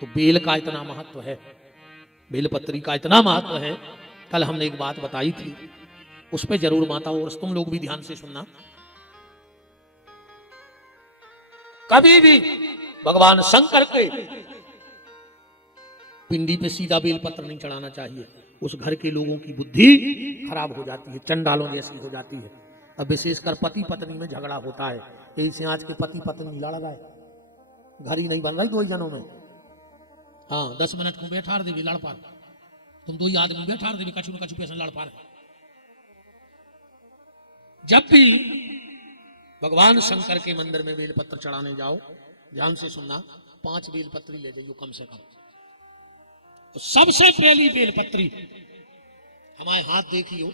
तो बेल का इतना महत्व है, बेलपत्री का इतना महत्व है। कल हमने एक बात बताई थी, उस पर जरूर माता और तुम लोग भी ध्यान से सुनना। कभी भी भगवान शंकर के पिंडी पे सीधा बेलपत्र नहीं चढ़ाना चाहिए। उस घर के लोगों की बुद्धि खराब हो जाती है, चंडालों जैसी हो जाती है। अब विशेषकर पति पत्नी में झगड़ा होता है, यही से आज के पति पत्नी लड़ गए, घर ही नहीं बन रही दो ही जनों में। हाँ 10 मिनट को बैठा देवी लड़ पार, तुम दो ही आदमी बैठा देवी कछु न कछु पैसा लड़ पार। जब भी भगवान शंकर के मंदिर में बेलपत्र चढ़ाने जाओ, ध्यान से सुनना, 5 बेलपत्री ले जाइयो कम से कम। तो सबसे पहली बेलपत्री हमारे हाथ देखियो,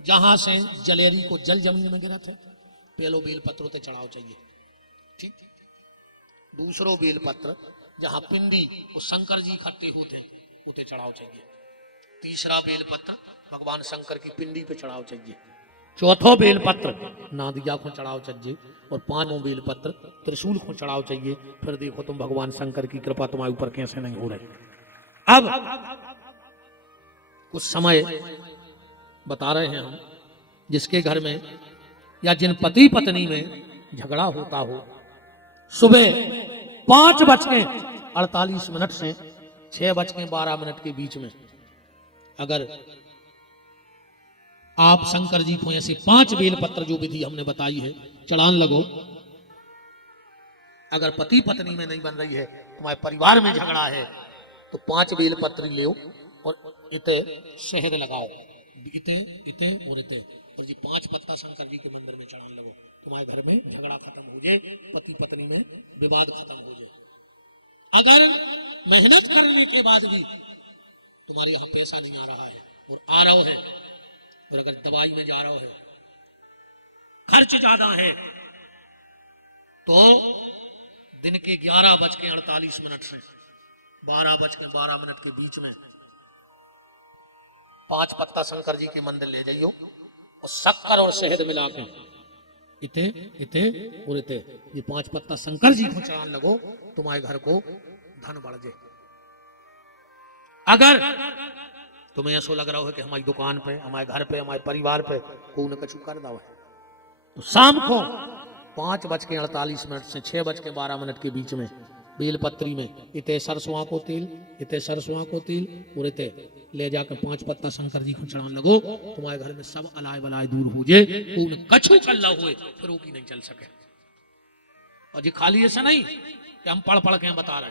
जहां से जलेरी को जल जमीन में गिरा थे, पहलो बेलपत्र उते चढ़ाओ चाहिए, ठीक। दूसरो बेलपत्र जहां पिंडी और शंकर जी इकट्ठे होते उते चढ़ाओ चाहिए। तीसरा बेलपत्र भगवान शंकर की पिंडी पे चढ़ाओ चाहिए। चौथो बेलपत्र नादिया को चढ़ाओ चाहिए। और 5वां बेलपत्र त्रिशूल को चढ़ाओ चाहिए। फिर देखो तुम भगवान शंकर की कृपा तुम्हारे ऊपर कैसे नहीं हो रही। अब कुछ समय बता रहे हैं हम, जिसके घर में या जिन पति पत्नी में झगड़ा होता हो, सुबह 5:48 से 6:12 के बीच में अगर आप शंकर जी को ऐसे 5 बेलपत्र जो विधि हमने बताई है चढ़ान लगो। अगर पति पत्नी में नहीं बन रही है, तुम्हारे परिवार में झगड़ा है, तो 5 बेलपत्र ले और इते शहद लगाओ, इते इते और इते, और ये 5 पत्ता शंकर जी के मंदिर में चढ़ाने लगो। तुम्हारे घर में झगड़ा खत्म हो जाए, पति पत्नी में विवाद खत्म हो जाए। अगर मेहनत करने के बाद भी तुम्हारे यहाँ पैसा नहीं आ रहा है और आ रहा है, और अगर दवाई में जा रहा है, खर्च ज्यादा है, तो दिन के 11:48 से 12:12 के बीच में 5 पत्ता शंकर जी के मंदिर ले जाइयो और शक्कर और शहद मिला के इते इते और इते, ये 5 पत्ता शंकर जी को चढ़ान लगो, तुम्हारे घर को धन बढ़ जाए। अगर तुम्हें ऐसा लग रहा है कि हमारी दुकान पे, हमारे घर पे, हमारे परिवार पे कोई न कछु कर दो, तो शाम को 5:48 से 6:12 के बीच में बेलपत्री में इते सरसों को तेल, इते सरसों को तेल और इते ले जाकर 5 पत्ता शंकर जी को चढ़ान लगो। तुम्हारे घर में सब अलाय बलाय दूर हो जाए, कोई कछु कल्ला हुए फिर वो की नहीं चल सके। और जी खाली ऐसा नहीं कि हम पढ़ पढ़ के बता रहे,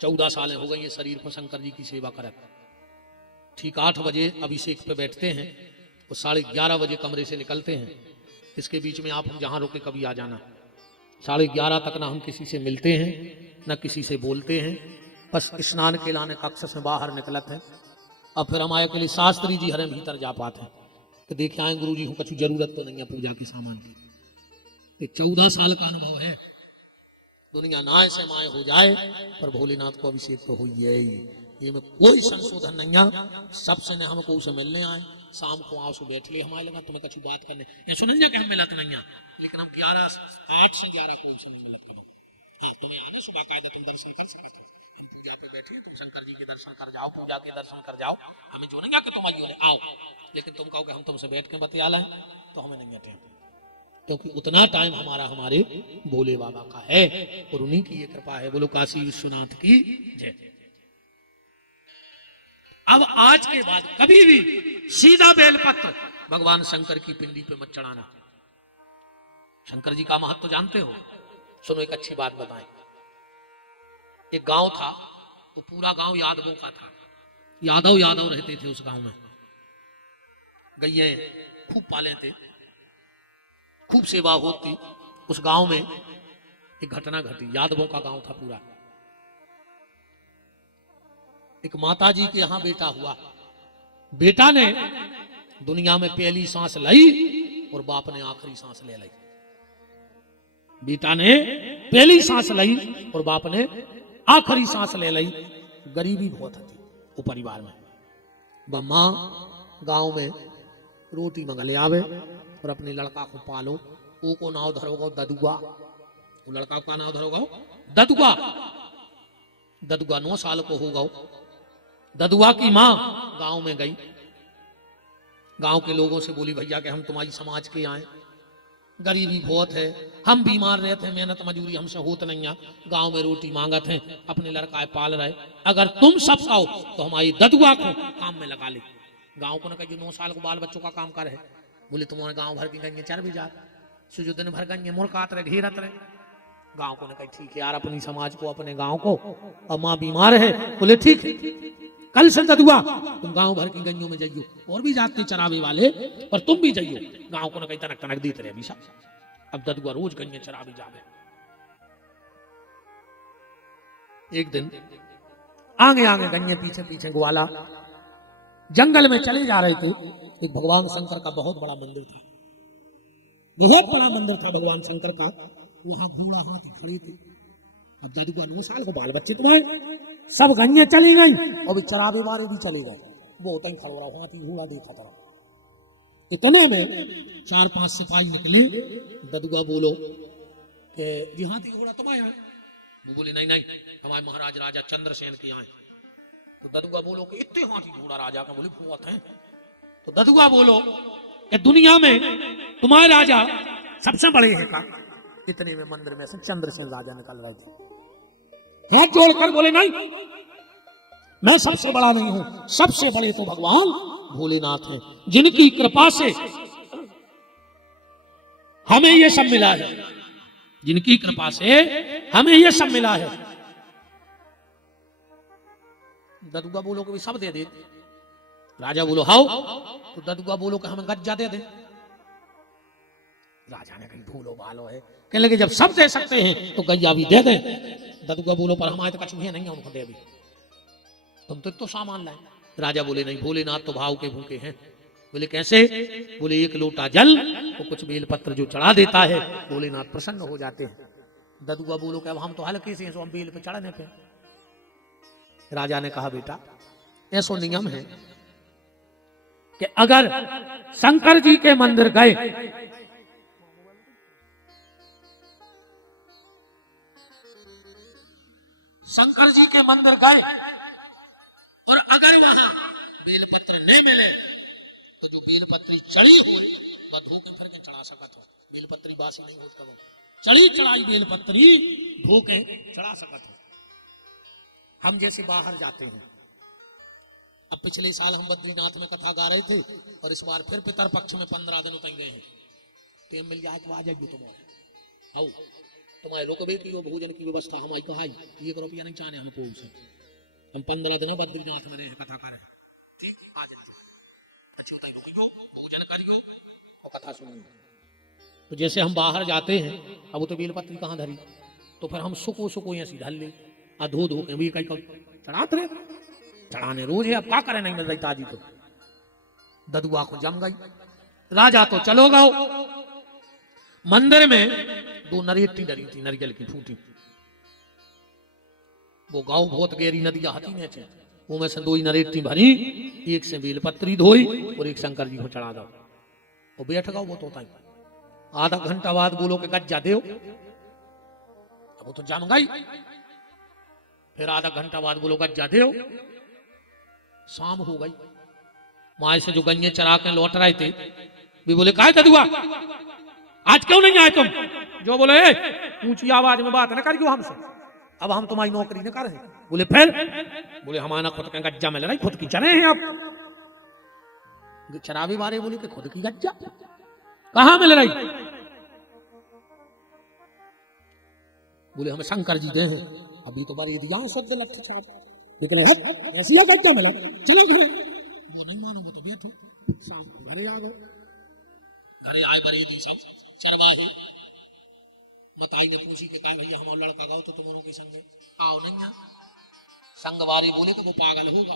14 साल हो गई ये शरीर को शंकर जी की सेवा कर। ठीक 8 बजे अभिषेक पे बैठते हैं और 11:30 बजे कमरे से निकलते हैं। इसके बीच में आप हम जहां रुके कभी आ जाना। 11:30 तक ना हम किसी से मिलते हैं, ना किसी से बोलते हैं, बस स्नान के लाने कक्ष से बाहर निकलते हैं। अब फिर हम आए के लिए शास्त्री जी हरे भीतर जा पाते हैं कि देखे आए गुरु जी को कुछ जरूरत तो नहीं है पूजा के सामान की। 14 साल का अनुभव है, दुनिया नाय से माय हो जाए पर भोलेनाथ को अभिषेक तो हुई है ही। ये में कोई संशोधन नहीं है। सबसे ने हमको उसे मिलने आए, शाम को आओ बैठ ले, हमारे लगा तुम्हें कछु बात करने, ऐसा नहीं कि हम मिला तो नहीं है, लेकिन हम 8 से 11 को उसे नहीं मिलत कब। हाँ तुम्हें आने सुबह कायदे तुम दर्शन कर सकते, हम पूजा पे बैठे, तुम शंकर जी के दर्शन कर जाओ, पूजा के दर्शन कर जाओ, हमें जो नहीं कि तुम आओ, लेकिन तुम कहो कि हम तुमसे बैठ के बतिया लें, तो हमें नहीं हटे, क्योंकि उतना टाइम हमारे भोले बाबा का है और उन्हीं की ये कृपा है। बोलो काशी विश्वनाथ की जय। अब आज के बाद कभी भी सीधा बेलपत्र भगवान शंकर की पिंडी पे मत चढ़ाना। शंकर जी का महत्व जानते हो? सुनो एक अच्छी बात बताएं। एक गांव था, तो पूरा गांव यादवों का था, यादव रहते थे उस गांव में। गैये खूब पाले थे, खूब सेवा होती। उस गांव में एक घटना घटी, यादवों का गांव था पूरा। एक माता जी के यहां बेटा हुआ, बेटा ने दुनिया में पहली सांस ली और बाप ने आखिरी सांस ले ली। बेटा ने पहली सांस ली और बाप ने आखिरी सांस ले ली। गरीबी बहुत थी वो परिवार में। वह मां गांव में रोटी मंगले आवे और अपने लड़का को पालो। वो को नाव धरोगा ददुआ, वो लड़का का नाव धरोगा ददुआ। ददुआ 9 साल को होगा। ददुआ की माँ गांव में गई, गांव के लोगों से बोली भैया कि हम तुम्हारी समाज के आए, गरीबी बहुत है, हम बीमार रहते हैं, मेहनत मजूरी हमसे होत नहीं है, गांव में रोटी मांगत हैं, अपने लड़का पाल रहे, अगर तुम सब आओ तो हमारी ददुआ को काम में लगा ले। गांव को न कही 9 साल को बाल बच्चों का काम करे। बोले तुम्हारे गांव भर की गंगे चर भी जा सुजो दिन भर गंगे मुर्कात रहे घेरत रहे। गांव को न कही ठीक है यार, अपनी समाज को अपने गांव को, अब माँ बीमार है। बोले ठीक है, कल से ददुआ तुम गांव भर की गंगों में जाइयो, और भी जाते चरावे वाले पर तुम भी जाइयो। गांव को न कही तनक तनक देते रहे अभी सब। अब ददुआ रोज गंगे चरावे जावे। एक दिन आगे आगे गंगे पीछे पीछे ग्वाला जंगल में चले जा रहे थे। एक भगवान शंकर का बहुत बड़ा मंदिर था, बहुत बड़ा मंदिर था भगवान शंकर का। वहां घोड़ा हाथी खड़े थे। अब ददुआ 9 साल को बाल बच्चे तुम्हारे सब गंगे चली गई और भी चरावे वाले भी चले गए। वो होता ही खड़ा हाथी घोड़ा देखा था। इतने में 4-5 सिपाही निकले। ददुआ बोलो कि जी हाथी घोड़ा तुम्हारे हैं? वो बोले नहीं नहीं, हमारे महाराज राजा चंद्रसेन के यहाँ। तो ददुआ बोलो कि इतने हाथी घोड़ा राजा का? बोले बहुत हैं। तो ददुआ बोलो कि दुनिया में तुम्हारे राजा सबसे बड़े हैं का? इतने में मंदिर में से चंद्रसेन राजा निकल रहे थे, हाथ जोड़कर बोले नहीं, मैं सबसे बड़ा नहीं हूं, सबसे बड़े तो भगवान भोलेनाथ हैं, जिनकी कृपा से हमें ये सब मिला है, जिनकी कृपा से हमें ये सब मिला है। ददुआ बोलो कि सब दे दे। राजा बोलो हाउ। तो ददुआ बोलो कि हमें गज्जा दे दे। राजा ने कही भूलो भालो है, कहने लगे जब सब दे सकते हैं तो गैया भी दे दे। ददुआ बोलो पर हमारे तो कछुए नहीं है, उनको दे भी, तुम तो सामान लाए। राजा बोले नहीं, भोलेनाथ तो भाव के भूखे हैं। बोले कैसे? बोले 1 लोटा जल और कुछ बेलपत्र जो चढ़ा देता है भोलेनाथ प्रसन्न हो जाते हैं। ददुआ बोलो कि अब हम तो हल्के से हम बेल पे चढ़ने पे। राजा ने कहा बेटा ऐसा नियम है कि अगर शंकर जी के मंदिर गए, शंकर जी के मंदिर गए और अगर वहां बेलपत्र नहीं मिले तो जो बेलपत्री चढ़ी हुई वह धोखे करके चढ़ा सकत हो। बेलपत्री बासी नहीं होता, चढ़ी चढ़ाई बेलपत्री धोखे चढ़ा सकत हो। हम जैसे बाहर जाते हैं, अब पिछले साल हम बद्रीनाथ में कथा गा रहे थे और इस बार फिर पितर पक्ष में 15 दिनों तक गए हैं। टेम मिल जाए तो आ जाएगी तुम्हारे, आओ तुम्हारे रुकबे की वो भोजन की व्यवस्था हमारी कहाई। 1 रुपया नहीं चाहने हमको उसे, हम 15 दिनों बद्रीनाथ में रहे कथा करें, भोजन करियो और कथा सुनियो। तो जैसे हम बाहर जाते हैं, अब वो तो बेलपत्री कहाँ धरी, तो फिर हम सुको सुको ऐसी ढल ले धो धो के भी कहीं चढ़ाते रहे, चढ़ाने रोज है। अब क्या करें, नहीं मिल रही ताजी तो। ददुआ को जम गई। राजा तो चलो गाओ। मंदिर में 2 नरेटी डरी थी, नरियल की फूटी। वो गांव बहुत गहरी नदियां हाथी में थे, वो में से 2 ही नरेटी भरी, एक से बेलपत्री धोई और एक शंकर जी को चढ़ा दो और बैठ गओ। वो तो आधा घंटा बाद बोलो कि गज्जा दो, वो तो जम गई। फिर आधा घंटा बाद बोलो गज्जा दो। शाम हो गई। माए से जो गंगे चरा के लौट रहे थे भी बोले कहा ददुआ आज क्यों नहीं आए तुम? जो बोले ऊंची आवाज में बात न करियो हमसे, अब हम तुम्हारी नौकरी न कर रहे। बोले फिर? बोले हमारा खुद का गज्जा मिल रहा है, खुद की चरे हैं आप। चरावे वाले बोले कि खुद की गज्जा कहां मिल रही? बोले हमें शंकर जी दे हैं, अभी तो बारी दिया शब्द लठ छाप, लेकिन ऐसी गज्जा मिला, चलो घरे। वो नहीं मानो, वो तो बैठो। शाम को घरे आ गो। घरे आए बरे दी सब चरवाहे। मताई ने पूछी कि कहा भैया हमारा लड़का गाओ तो तुम के संगे आओ नहीं आ। संगवारी बोले कि वो पागल होगा,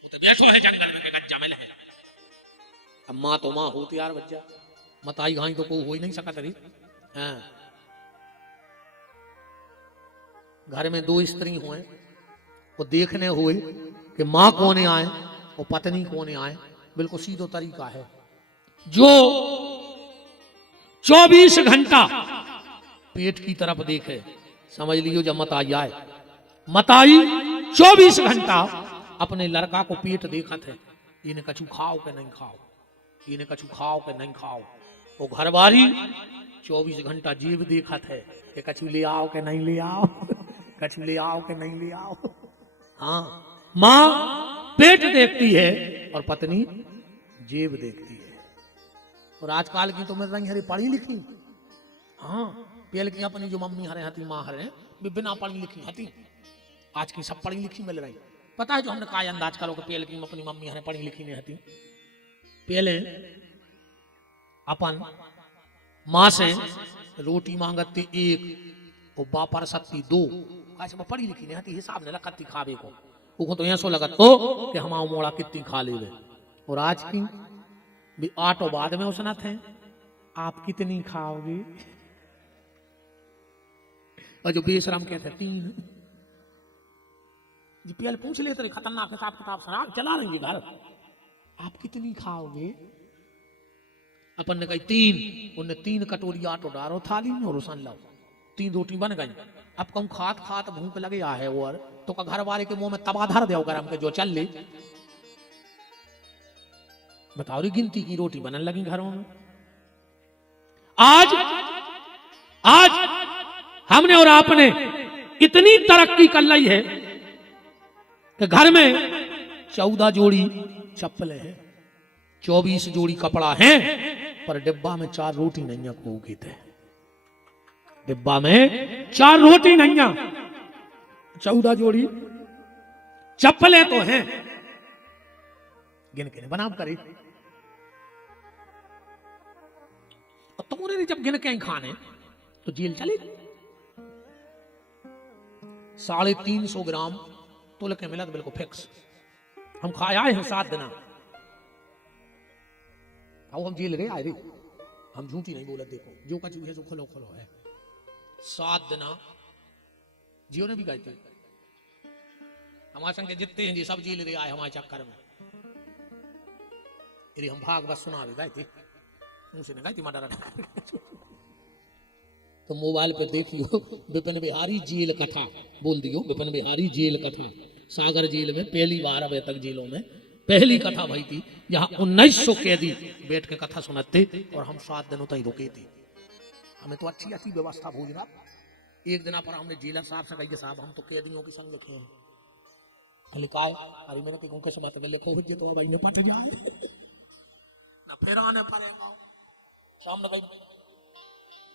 वो तो बैठो है जंगल में के गज्जा मिल है। अब माँ तो माँ होती यार बच्चा, मताई घाई तो कोई हो ही नहीं सकता तरी। हाँ, घर में 2 स्त्री हुए, वो देखने हुए कि माँ कोने आए और पत्नी कोने आए। बिल्कुल सीधो तरीका है। जो 24 घंटा पेट की तरफ देखे, समझ लियो जब मताई आए, मताई 24 घंटा अपने लड़का को पेट देखा थे, इन्हें कछु खाओ के नहीं खाओ, इन्हें कछु खाओ के नहीं खाओ। वो घरवारी 24 घंटा जीव देखा थे कि कछु ले आओ के नहीं ले आओ, कछु ले आओ के नहीं ले आओ। हाँ, माँ पेट देखती है और पत्नी जेब देखती है। और आजकल की तो मैं रही हरी पढ़ी लिखी, हाँ पहले की अपनी जो मम्मी हरे हती माँ हरे बिना पढ़ी लिखी हती, आज की सब पढ़ी लिखी मिल रही। पता है जो हमने कहा अंदाज करो कि पहले की अपनी मम्मी हरे पढ़ी लिखी नहीं हती। पहले अपन माँ से रोटी मांगती एक और बापर सत्ती दो, आज मैं पढ़ी लिखी नहीं हती, हिसाब ने रखती खावे को तो ऐसो लगत तो कि हमारा मोड़ा कितनी खा ले। और आज की भी 8 बाद में उसना थे आप कितनी खाओगे, और जो बेशरम कहते 3 जी पहले पूछ लेते खतरनाक हिसाब किताब शराब चला रही है घर, आप कितनी खाओगे। अपन ने कही 3, उनने 3 कटोरी आटो डारो थाली में और उसन लाओ, 3 रोटी बन गई। अब कम खात खात भूख लगे आ है और तो का घर वाले के मुंह में तवा धर दो गरम के जो चल ले। बताओ री गिनती की रोटी बनने लगी घरों में। आज हमने और आपने इतनी तरक्की कर ली है कि घर में 14 जोड़ी चप्पल है, 24 जोड़ी कपड़ा है, पर डिब्बा में 4 रोटी नहीं खोगी थे, डिब्बा में 4 रोटी नहीं, 14 जोड़ी चप्पलें तो हैं, गिन के बनाम करे। और तुम्हारे जब गिन के ही खाने तो जेल चले। 350 ग्राम तोल के मिला तो बिल्कुल फिक्स। हम खाए आए हैं 7 दिन, आओ हम जेल गए आए रे, हम झूठी नहीं बोलत, देखो जो कछु है जो खोलो खोलो है। 7 दिन जियो ने भी गए थे हमारे संग जितने हैं जी सब जेल गए आए हमारे चक्कर में। यदि हम भाग बस सुना भी गए थे उनसे नहीं गए थे मडरा। तो मोबाइल पे देखियो विपिन बिहारी जेल कथा बोल दियो, विपिन बिहारी जेल कथा। सागर जेल में पहली बार अभी तक जेलों में पहली कथा भई थी, यहाँ 1900 कैदी बैठ के कथा सुनते और हम 7 दिनों तक रुके थे। हमें तो अच्छी अच्छी व्यवस्था भोजना। एक दिन पर हमने जेलर साहब से कही साहब हम तो कैदियों के संग लिखे हैं, लिखाए अरे मैंने कहीं कैसे बात लिखो हो तो भाई ने पट जाए ना फिर आने पड़ेगा। सामने कहीं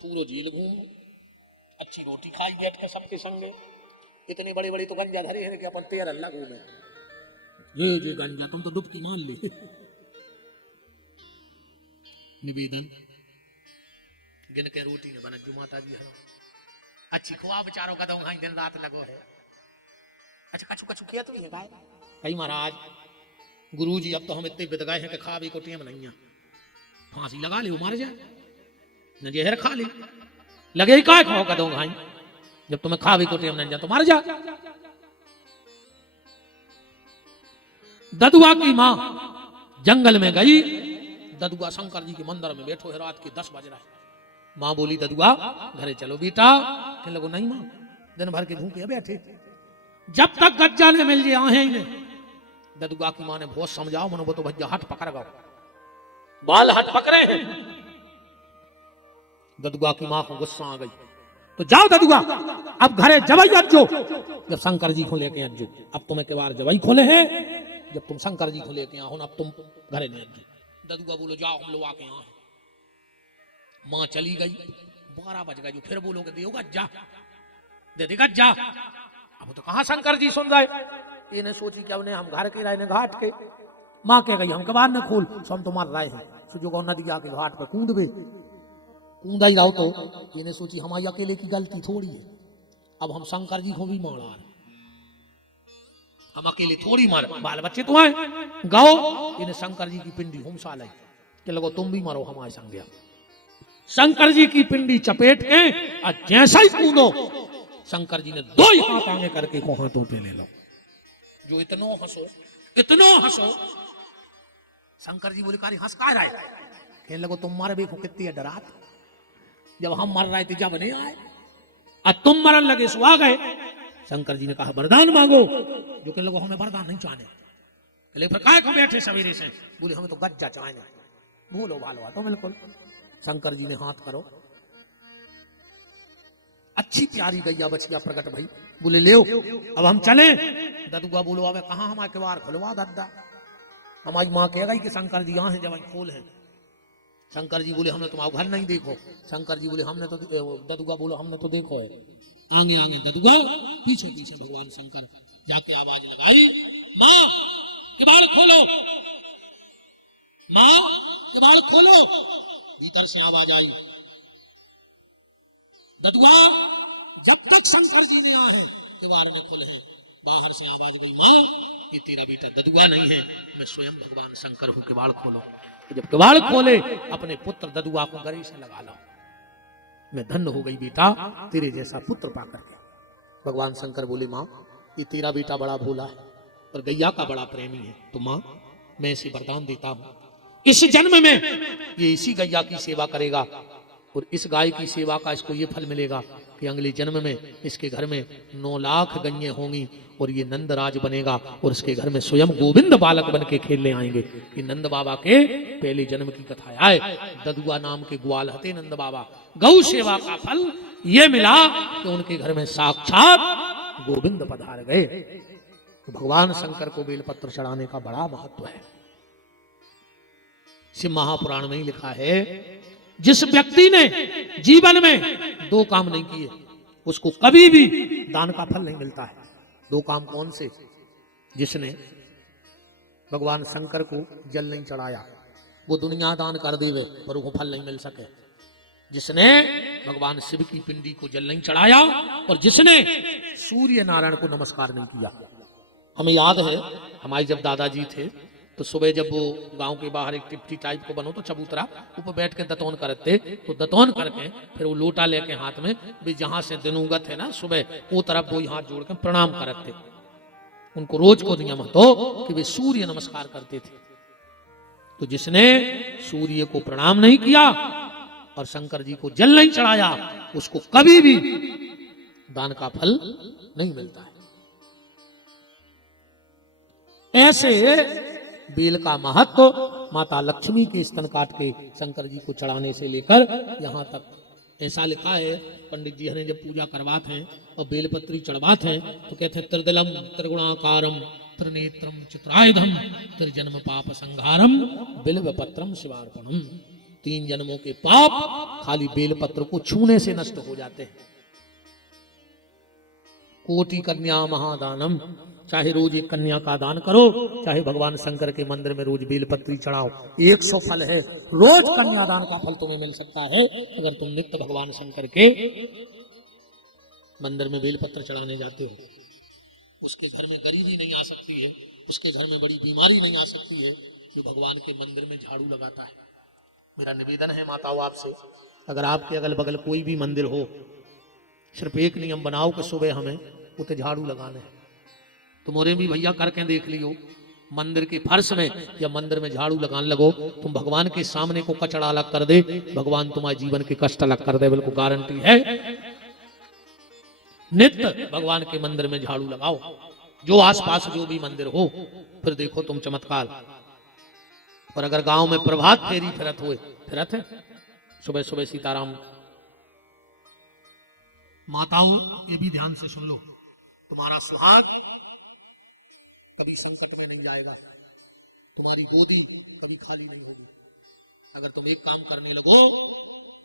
पूरा जेल घूम अच्छी रोटी खाई बैठ के सबके संगे। इतनी बड़ी बड़ी तो गंजा धरी है कि अपन 13 अलग घूमे, ये गंजा तुम तो डुबकी मान ली। निवेदन गिन के रोटी ने बना जो माता जी है अच्छी खुआ बेचारों का तो दिन रात लगो है। अच्छा कछु कछु किया तो है गाय कही महाराज गुरुजी अब तो हम इतने बिदगाए हैं कि खा भी को टेम नहीं है, फांसी लगा ले मार जाए न जहर खा ले लगे ही काय खाओ का दो भाई, जब तुम्हें खा भी को टेम नहीं जा तो मार जा। ददुआ की मां जंगल में गई, ददुआ शंकर जी के मंदिर में बैठो है, रात के 10 बज रहा है। मां बोली ददुआ घरे चलो बेटा, कहने लगो नहीं मां दिन भर के भूखे बैठे जब तक गज्जा ने मिल जाए हैं। ददुआ की मां ने बहुत समझाओ मनो तो भैया हट पकड़ गो, बाल हट पकड़े हैं। ददुआ की मां को गुस्सा आ गई, तो जाओ ददुआ अब घरे जवाई अज्जो, जब शंकर जी को लेके अज्जो, अब तुम्हें के बार जवाई खोले हैं, जब तुम शंकर जी को लेके आओ अब तुम घरे नहीं अज्जो। ददुआ बोलो जाओ हम लोग आके यहाँ। मां चली गई, 12 बज गए, जो फिर बोलोगे दे गज्जा दे दे गज्जा। अब तो कहां शंकर जी सुन रहे, ये ने सोची कि अब हम घर के रहे घाट के। मां कह गई हम कबार न खोल सो हम तो मार रहे हैं, सुजो को नदी आके घाट पे कूद बे कूदा ही रहो। तो ये सोची हमारी अकेले की गलती थोड़ी है, अब हम शंकर जी को भी मारा, हम अकेले थोड़ी मार, बाल बच्चे तो आए गाओ। इन्हें शंकर जी की पिंडी हुमसा लाई कि लगो तुम भी मारो हमारे संग। शंकर जी की पिंडी चपेट के और जैसा ही कूदो शंकर जी ने 2 ही हाथ आगे करके को हाथों पे ले लो। जो इतनो हंसो शंकर जी बोले कारी हंस का रहा है, कहने लगो तुम मारे देखो कितनी है डरात, जब हम मर रहे थे जब नहीं आए और तुम मरन लगे सो आ गए। शंकर जी ने कहा वरदान मांगो। जो कहने लगे हमें वरदान नहीं चाहने। बोले फिर काय को बैठे सवेरे से? बोले हमें तो गज्जा चाहने। बोलो भालो तो बिल्कुल। शंकर जी ने हाथ करो, अच्छी प्यारी गैया बछिया प्रकट भाई। बोले ले अब हम चले। ददुआ बोलो अब कहाँ हमारे किवाड़ खुलवा दद्दा, हमारी माँ कह गई कि शंकर जी यहाँ है जब खोल है। शंकर जी बोले हमने तुम्हारा घर नहीं देखो। शंकर जी बोले हमने तो, ददुआ बोलो हमने तो देखो है। आगे आगे ददुआ, पीछे पीछे भगवान शंकर जाके आवाज लगाई, माँ किवाड़ खोलो, माँ किवाड़ खोलो। भीतर से आवाज आई, ददुआ जब तक शंकर जी ने आए किवाड़ में खुले हैं। बाहर से आवाज गई, माँ ये तेरा बेटा ददुआ नहीं है, मैं स्वयं भगवान शंकर हूँ, किवाड़ खोलो। जब किवाड़ खोले अपने पुत्र ददुआ को गले से लगा लो, मैं धन्य हो गई बेटा तेरे जैसा पुत्र पाकर के। भगवान शंकर बोले माँ ये तेरा बेटा बड़ा भोला है और गैया का बड़ा प्रेमी है, तो माँ मैं इसे वरदान देता हूँ, इस जन्म में ये इसी गैया की सेवा करेगा और इस गाय की सेवा का इसको ये फल मिलेगा कि अगले जन्म में इसके घर में 9 लाख गैयें होंगी और ये नंदराज बनेगा और इसके घर में स्वयं गोविंद बालक बन के खेलने आएंगे। कि नंद बाबा के पहले जन्म की कथा आए। ददुआ नाम के ग्वाल हते नंद बाबा, गौ सेवा का फल ये मिला कि उनके घर में साक्षात गोविंद पधार गए। तो भगवान शंकर को बेलपत्र चढ़ाने का बड़ा महत्व है। शिव महापुराण में ही लिखा है, जिस व्यक्ति ने जीवन में 2 काम नहीं किए उसको कभी भी दान का फल नहीं मिलता है। 2 काम कौन से? जिसने भगवान शंकर को जल नहीं चढ़ाया वो दुनिया दान कर देवे पर वो फल नहीं मिल सके। जिसने भगवान शिव की पिंडी को जल नहीं चढ़ाया और जिसने सूर्य नारायण को नमस्कार नहीं किया। हमें याद है हमारे जब दादाजी थे तो सुबह जब वो गांव के बाहर एक टिप्टी टाइप को बनो तो चबूतरा ऊपर बैठ के दतौन करते, तो दतौन करके फिर वो लोटा लेके हाथ में भी जहां से दिनुगत है ना सुबह वो तरफ वो हाथ जोड़ के प्रणाम करते। उनको रोज को नियम तो कि वे सूर्य नमस्कार करते थे। तो जिसने सूर्य को प्रणाम नहीं किया और शंकर जी को जल नहीं चढ़ाया उसको कभी भी दान का फल नहीं मिलता है। ऐसे बेल का महत्व माता लक्ष्मी के स्तन काट के शंकर जी को चढ़ाने से लेकर यहाँ तक ऐसा लिखा है। पंडित जी ने जब पूजा करवाते हैं और बेलपत्री चढ़वाते हैं तो कहते हैं त्रिदलम त्रिगुणाकारम त्रिनेत्रम चित्रायुधम त्रिजन्म पाप संहारम बिल्वपत्रम शिवार्पणम। 3 जन्मों के पाप खाली बेलपत्र को छूने से नष्ट हो जाते हैं। कोटि कन्या महादानम, चाहे रोज एक कन्या का दान करो, चाहे भगवान शंकर के मंदिर में रोज बेलपत्री चढ़ाओ, 100 फल है। रोज कन्यादान का फल तुम्हें मिल सकता है अगर तुम नित्य भगवान शंकर के मंदिर में बेलपत्र चढ़ाने जाते हो। उसके घर में गरीबी नहीं आ सकती है, उसके घर में बड़ी बीमारी नहीं आ सकती है कि भगवान के मंदिर में झाड़ू लगाता है। मेरा निवेदन है माताओं आपसे, अगर आपके अगल बगल कोई भी मंदिर हो, सिर्फ एक नियम बनाओ कि सुबह हमें उसे झाड़ू लगाने हैं। तुम्हारे भी भैया करके देख लियो, मंदिर के फर्श में या मंदिर में झाड़ू लगाने लगो, तुम भगवान के सामने को कचड़ा अलग कर दे, भगवान तुम्हारे जीवन के कष्ट अलग कर दे, बिल्कुल गारंटी है। नित्य भगवान के मंदिर में झाड़ू लगाओ, जो आसपास जो भी मंदिर हो, फिर देखो तुम चमत्कार। और अगर गांव में प्रभात फेरी फिरत हुए, फिरत है सुबह सुबह सीताराम, माताओं ये भी ध्यान से सुन लो, तुम्हारा सुहाग कभी संकट में नहीं जाएगा, तुम्हारी गोदी कभी खाली नहीं होगी। अगर तुम एक काम करने लगो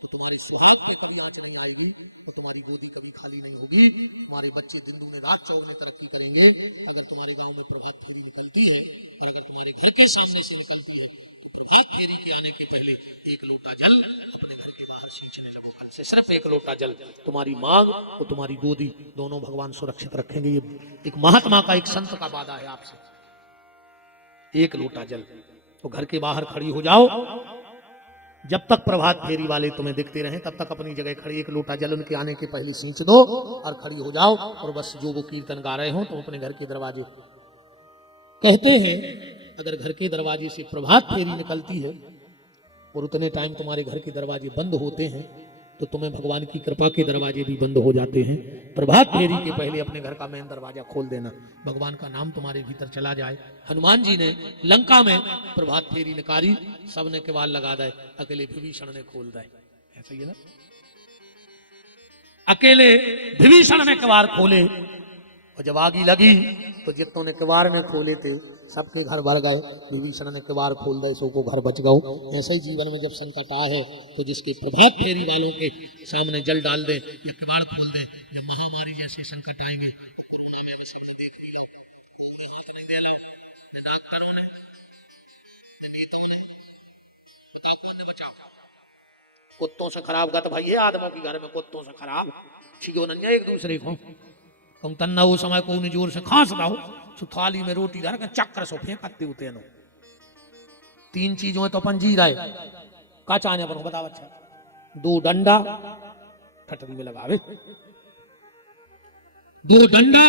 तो तुम्हारी सुहाग पे कभी आंच नहीं आएगी, तो तुम्हारी गोदी कभी खाली नहीं होगी। तुम्हारे बच्चे दिन दूने रात चौगुने तरक्की करेंगे। अगर तुम्हारे गांव में प्रभात फेरी निकलती है और अगर तुम्हारे घर के सामने से निकलती है तो प्रभात फेरी के आने के पहले 1 लोटा जल अपने घर के बाहर सींचने लगो। फल से सिर्फ 1 लोटा जल, तुम्हारी मांग और तुम्हारी गोदी दोनों भगवान सुरक्षित रखेंगे। ये एक महात्मा का, एक संत का वादा है आपसे। 1 लोटा जल तो घर के बाहर खड़ी हो जाओ, जब तक प्रभात फेरी वाले तुम्हें दिखते रहे तब तक अपनी जगह खड़ी 1 लोटा जल उनके आने के पहले सींच दो और खड़ी हो जाओ। और बस जो वो कीर्तन गा रहे हो तुम अपने घर के दरवाजे, कहते हैं अगर घर के दरवाजे से प्रभात फेरी निकलती है और उतने टाइम तुम्हारे घर के दरवाजे बंद होते हैं तो तुम्हें भगवान की कृपा के दरवाजे भी बंद हो जाते हैं। प्रभात फेरी के पहले अपने घर का मेन दरवाजा खोल देना, भगवान का नाम तुम्हारे भीतर चला जाए। हनुमान जी ने लंका में प्रभात फेरी निकाली, सबने किवाड़ लगा दे, अकेले विभीषण ने खोल दे। ऐसा ही है ना, अकेले विभीषण ने किवाड़ खोले, और जब आगी लगी तो जितनों ने किवाड़ में खोले थे सबके घर भर गए। विभीषण ने किवाड़ खोल दे, सो को घर बच गओ। ऐसे ही जीवन में जब संकट आए तो जिसके प्रभात फेरी वालों के सामने जल डाल दे या किवाड़ खोल दे, जब महामारी जैसे संकट आएंगे, कुत्तों से खराब गत भाई है आदमों की घर में, कुत्तों से खराब छिगो नंजा एक दूसरे को। तुम तन्ना वो समय को जोर से खांस दाओ, थाली में रोटी धर के चक्कर सो फेंकते होते नो। तीन चीजों तो अपन जी रहे, का चाहने पर बताओ। अच्छा, 2 डंडा ठटरी में लगावे, 2 डंडा,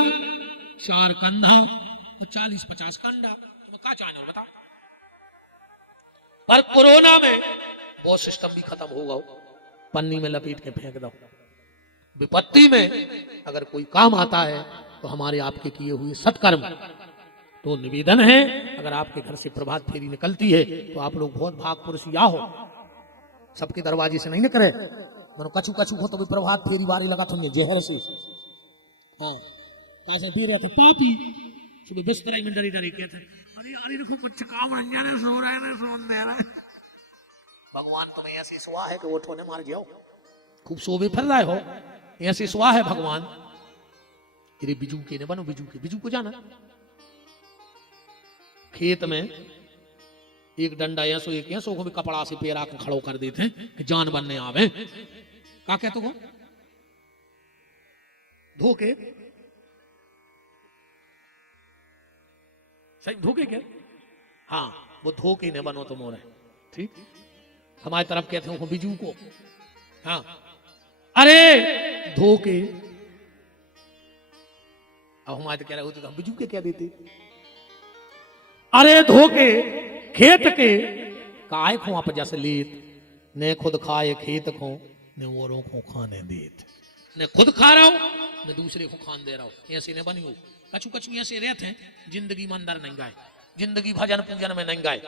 4 कंधा और 40-50 कंडा, का चाहने बताओ। पर कोरोना में वो सिस्टम भी खत्म होगा, पन्नी में लपेट के फेंक दो। विपत्ति में अगर कोई काम आता है तो हमारे आपके किए हुए सत्कर्म। तो निवेदन है, अगर आपके घर से प्रभात फेरी निकलती है तो आप लोग बहुत भाग पुरुष या हो, सबके दरवाजे से नहीं निकले। मनो कछु कछु हो तो भी प्रभात फेरी बारी लगा थोड़ी जहर से। हाँ, कैसे भी रहते पापी सुबह बिस्तर में डरी डरी कहते, अरे यार देखो कुछ काम रंजाने सो रहा है, सो दे रहा है। भगवान तुम्हें ऐसी सुहा है कि वो ठोने मार जाओ, खूब सोबे फिर रहे हो, ऐसी सुहा है भगवान। अरे बिजू के ने बनो, बिजू को जाना, खेत में एक डंडा ऐसो एक ऐसो को भी कपड़ा से पेरा के खड़ो कर देते हैं कि जान बनने आवे। का कहते हो धोखे, सही धोखे क्या? हाँ, वो धोखे ने बनो तो मोरे, ठीक। हमारी तरफ कहते हैं बिजू को, हाँ, अरे धोखे। अब हमारे तो कह रहे होते तो हम बिजू के क्या देते। अरे धोखे खेत के काय खो आप जैसे लेत, ने खुद खाए खेत को, ने औरों को खाने देत। ने खुद खा रहा हो ने दूसरे को खान दे रहा हो, ऐसे ने बनी हो। कछु कछु ऐसे रहते हैं जिंदगी में अंदर नहीं गए, जिंदगी भजन पूजन में नहीं गए।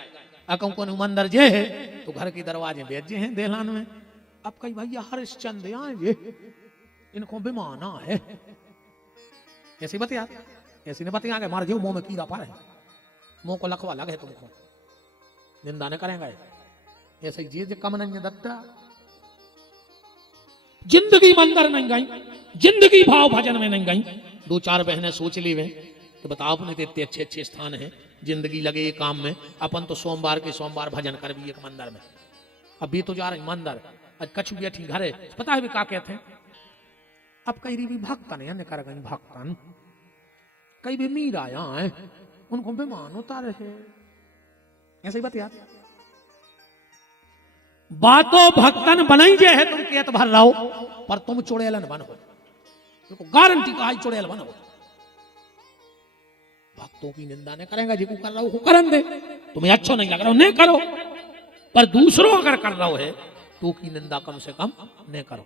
अकम को मंदिर जे है तो घर के दरवाजे बेचे हैं देहलान में। अब कई भैया हरिश्चंद आए, इनको बेमाना है, ऐसे बतिया, ऐसे ने बतिया के मार जो मुंह में कीड़ा पार है, मुंह को लखवा लगे तुमको, निंदा न करेंगे। ऐसे जी कम नहीं दत्ता, जिंदगी मंदिर नहीं गई, जिंदगी भाव भजन में नहीं गई। 2-4 बहनें सोच ली वे कि बताओ अपने इतने अच्छे अच्छे स्थान हैं, जिंदगी लगे काम में, अपन तो सोमवार के सोमवार भजन कर भी एक मंदिर में। अब भी तो जा रही मंदिर, आज कछु बैठी घर है, पता है भी का कहते हैं। अब कई भी भक्तन है कर गई भक्तन, कई भी मीरा यहाँ है, उनको बेमान होता रहे, ऐसे ही बतिया। बातों भक्तन बनाई जे है, तुम कहत भर रहो पर तुम चुड़ैलन बनो, गारंटी का ही चुड़ैल बनो। भक्तों की निंदा नहीं करेंगे, जिसको कर रहा हो करन दे, तुम्हें अच्छा नहीं लग रहा हो नहीं करो, पर दूसरों अगर कर रहा हो है तो की निंदा कम से कम नहीं करो।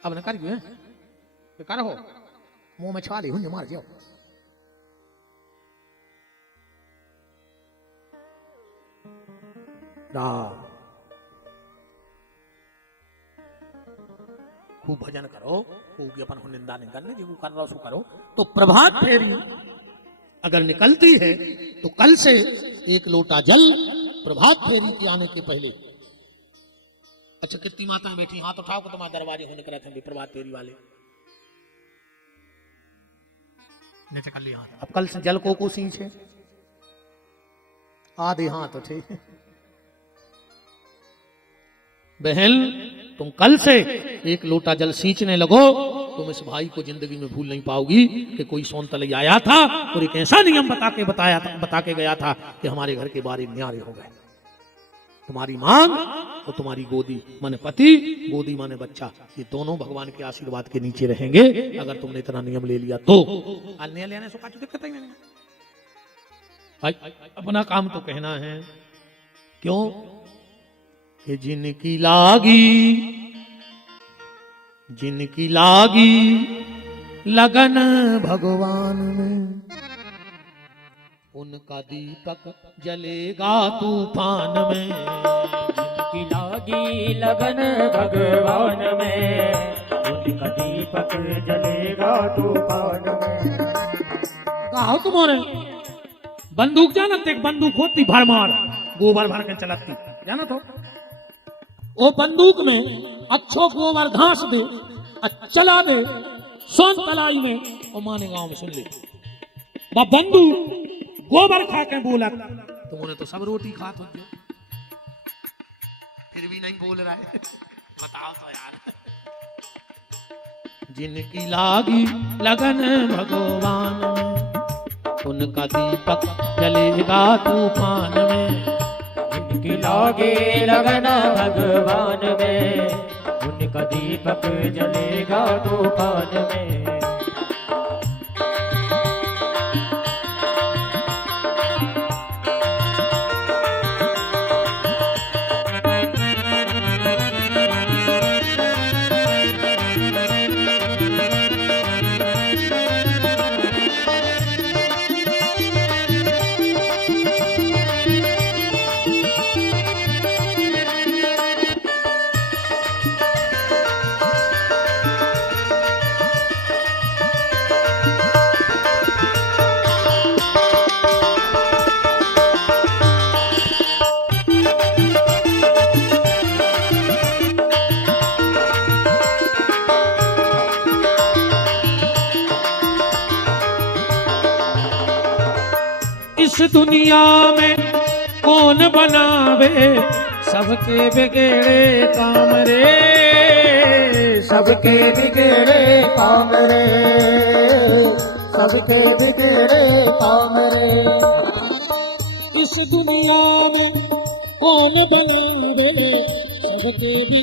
अब न करिए करो, मुंह में छाली हुई मार जाओ। खूब भजन करो, खूब अपन को निंदा नहीं करने, जो कर रहा सो करो। तो प्रभात फेरी अगर निकलती है तो कल से 1 लोटा जल प्रभात फेरी के आने के पहले। अच्छा, कितनी माताएं बैठी, हाथ उठाओ को तुम्हारे दरवाजे होने करे थे प्रभात फेरी वाले, नीचे कर लिया। अब कल से जल को सींचे, आधे हाथ उठे। बहन तुम कल से 1 लोटा जल सींचने लगो, तुम इस भाई को जिंदगी में भूल नहीं पाओगी कि कोई सोनतलई आया था और एक ऐसा नियम बता के गया था कि हमारे घर के बारे न्यारे हो गए। तुम्हारी मांग और तुम्हारी गोदी माने पति, गोदी माने बच्चा, ये दोनों भगवान के आशीर्वाद के नीचे रहेंगे अगर तुमने इतना नियम ले लिया तो। अन्य लेने से कुछ दिक्कत नहीं। भाई अपना काम तो कहना है, क्यों कि जिनकी लागी लगन भगवान में, उनका दीपक जलेगा तूफान में। जिनकी लागी लगन भगवान में, उनका दीपक जलेगा तूफान में। कहा तुम्हारे बंदूक जानते, एक बंदूक होती भरमार, गोबर भर के चलती, जाना तो वो बंदूक में अच्छो गोबर घास दे, चला दे सोन तलाई में, और माने गांव में सुन ले बंदूक गोबर खा के बोला, तुमने तो सब रोटी खात हो, फिर भी नहीं बोल रहा है। बताओ तो यार। जिनकी लागी लगन भगवान में, उनका दीपक जलेगा तूफान में। जिनकी लागे लगन भगवान में, उनका दीपक जलेगा तूफान में। इस दुनिया में कौन बनावे सबके बिगड़े काम रे, सबके बिगड़े काम रे, सबके बिगड़े काम रे। इस दुनिया में कौन बनावे सबके बिगड़े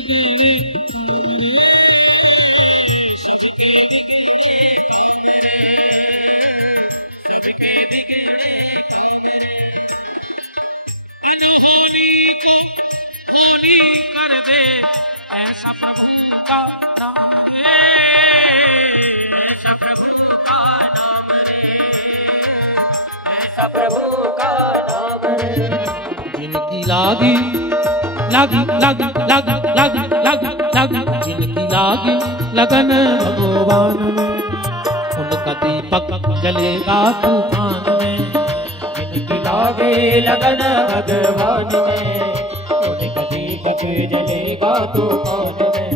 जिनकी लागी जिनकी लागी लगन भगवान में, उनका दीपक जलेगा तूफान में। जिनकी लागे लगन भगवान में, उनका दीपक जलेगा तूफान में।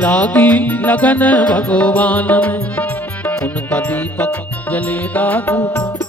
लागी लगन भगवान में, उनका दीपक जलेगा तूफान।